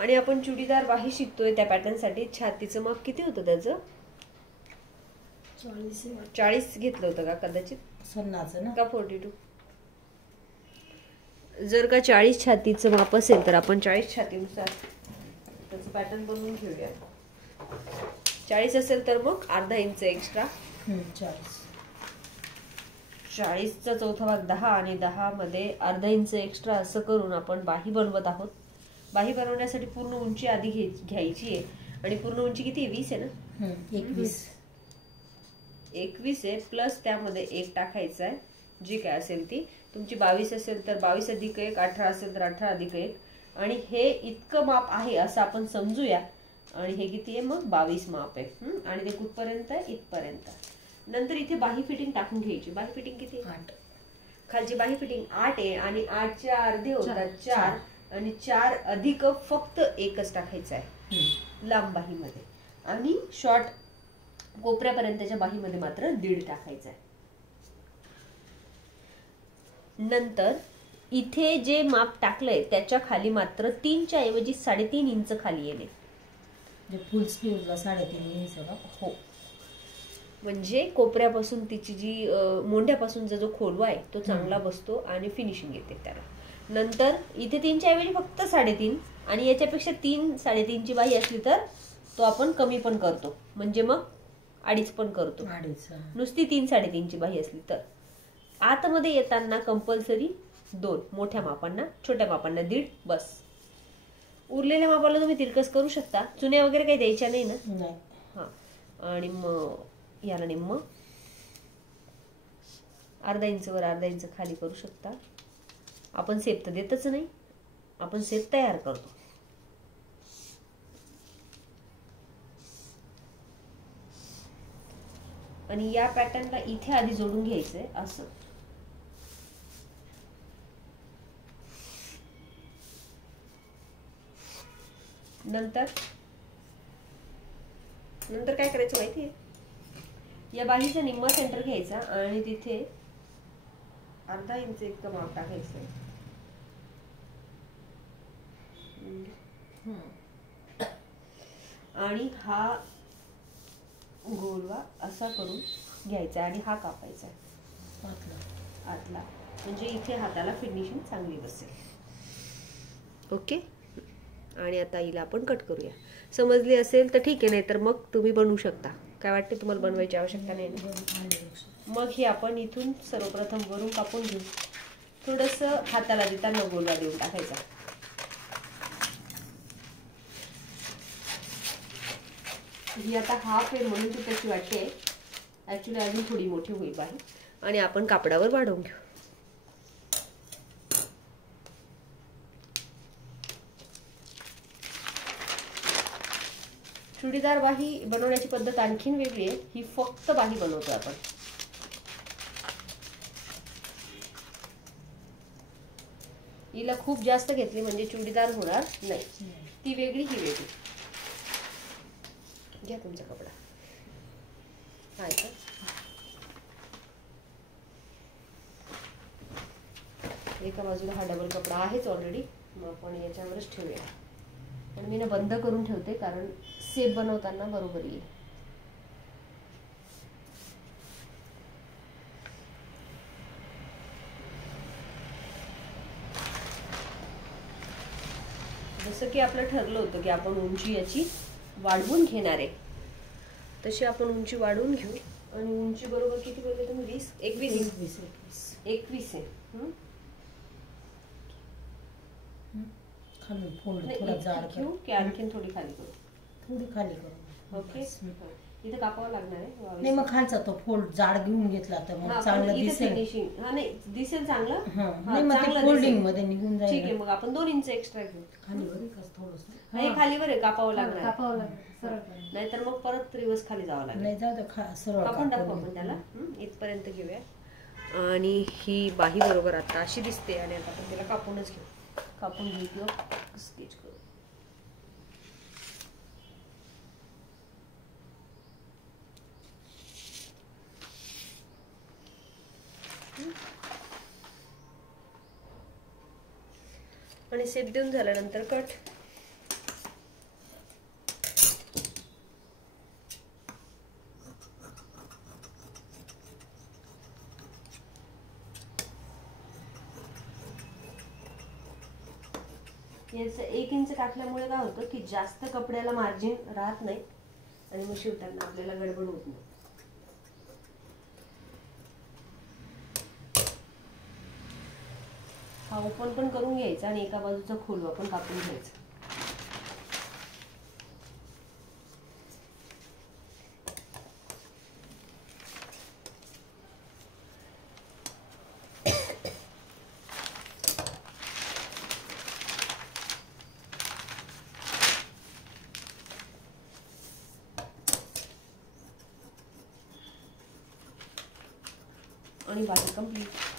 आणि आपण चुडीदार बाही शिकतोय त्या पॅटर्न साठी छातीचं माप किती होतं त्याचं? 40 घेतलं होतं का कदाचित, सन्नाचं ना का 42? जर का 40 छातीचं माप असेल तर आपण 40 छातीनुसार त्याचं पॅटर्न बनवून घेऊया. 40 असेल तर मग अर्धा इंच एक्स्ट्रा. 40चा चौथा भाग 10 आणि 10 मध्ये अर्धा इंच एक्स्ट्रा असं करून आपण बाही बनवत आहोत. बाही बनवण्यासाठी पूर्ण उंची आधी घ्यायची आहे. आणि पूर्ण उंची किती आहे? 20 आहे ना? 21 आहे. प्लस त्यामध्ये 1 टाकायचा आहे, जी काय असेल ती. तुमची 22 असेल तर 22 अधिक 1, 18 असेल तर 18 अधिक 1. आणि हे इतकं माप आहे असं आपण समजूया. आणि हे किती आहे मग? 22 माप आहे. आणि ते कुठपर्यंत आहे? इथपर्यंत. नंतर इथे बाही फिटिंग टाकून घ्यायची. बाही फिटिंग किती? 8. खालची बाही फिटिंग 8 आहे आणि 8चे अर्धे होतात 4 आणि 4 अधिक फक्त 1च टाकायचा आहे लांब बाहीमध्ये. आणि शॉर्ट कोपऱ्यापर्यंतच्या बाहीमध्ये मात्र 1.5 टाकायचा आहे. नंतर इथे जे माप टाकलंय त्याच्या खाली मात्र 3च्या ऐवजी 3.5 इंच खाली येणे. फुल स्लीव्हला 3.5 इंच का? हो. म्हणजे कोपऱ्यापासून तिची जी मोंढ्यापासूनचा जो खोलवा आहे तो चांगला बसतो आणि फिनिशिंग येते त्याला. नंतर इथे 3च्या ऐवजी फक्त 3.5 आणि याच्यापेक्षा 3-3.5 ची बाही असली तर तो आपण कमी पण करतो. म्हणजे मग 2.5 पण करतो. नुसती 3-3.5 ची बाही असली तर. आतमध्ये येताना कंपल्सरी 2 मोठ्या मापांना, छोट्या मापांना 1.5 बस. उरलेल्या मापाला तुम्ही तिरकस करू शकता. चुन्या वगैरे काही द्यायच्या नाही ना? हा. आणि मग याला निम्म अर्धा इंच वर अर्धा इंच खाली करू शकता. आपण सेप तर देतच नाही, आपण सेप तयार करतो. आणि या पॅटर्नला इथे आधी जोडून घ्यायचंय असं. नंतर काय करायचं माहितीये? या बाहीचा निम्मा सेंटर घ्यायचा आणि तिथे अर्धा इंच इतकं माप टाकायचं. आणि हा गोलवा असा करून घ्यायचा आणि हा कापायचा आतला. म्हणजे इथे हाताला फिनिशिंग चांगली बसेल. ओके. आणि आता हिला आपण कट करूया. समजली असेल तर ठीक आहे, नाही तर मग तुम्ही बनवू शकता. काय वाटते तुम्हाला? बनवायची आवश्यकता नाही. मग हे आपण इथून सर्वप्रथम वरून कापून घेऊ. थोडंसं हाताला देताना गोलवा देऊन टाकायचा. ही आता हाफ आहे म्हणून ती तशी वाटते. ऍक्च्युली अजून थोडी मोठी होईल बाही. आणि आपण कापडावर वाढवून घेऊ. चुडीदार बाही बनवण्याची पद्धत आणखीन वेगळी आहे. ही फक्त बाही बनवतो आपण. हिला खूप जास्त घेतली म्हणजे चुडीदार होणार नाही. ती वेगळी, ही वेगळी. घ्या तुमचा कपडा. हाय का? एका बाजूला हा डबल कपडा आहेच ऑलरेडी. मग आपण याच्यावरच ठेवूया. पण मी ना बंद करून ठेवते कारण सेप बनवताना बरोबर येईल. जसं की आपलं ठरलं होतं की आपण उंची याची वाढवून घेणार आहे, तशी आपण उंची वाढवून घेऊ. आणि उंची बरोबर किती बोलले तुम्ही? 20? 21 आहे. खाली फोल्ड थोडा जाड घेऊ की आणखीन थोडी खाली करू? थोडी खाली करू. ओके. इथे कापावं लागणार आहे. नाही मग खालचा तो फोल्ड जाड घेऊन घेतला तर मग चांगलं दिसेल. हा नाही दिसेल चांगलं. नाही मग ते फोल्डिंग मध्ये निघून जाईल. ठीक आहे, मग आपण 2 इंच एक्स्ट्रा घेऊ. खालीवर का थोडंसं? नाही खालीवर आहे, कापावं लागणार. नाहीतर मग परत रिवर्स खाली जावं लागेल. नाही जाऊ दे, सरळ कापून टाकू आपण त्याला. इथपर्यंत घेऊया. आणि ही बाही बरोबर आता अशी दिसते आणि आता आपण त्याला कापूनच घेऊ. कापून घेऊ किंवा स्केच करू. आणि सेप देऊन झाल्यानंतर कट. याचं 1 इंच टाकल्यामुळे काय होतं की जास्त कपड्याला मार्जिन राहत नाही आणि मग शिवताना आपल्याला गडबड होत नाही. हा ओपन पण करून घ्यायचा आणि एका बाजूचा खोलवा पण कापून घ्यायचा. आणि बाकी कंप्लीट.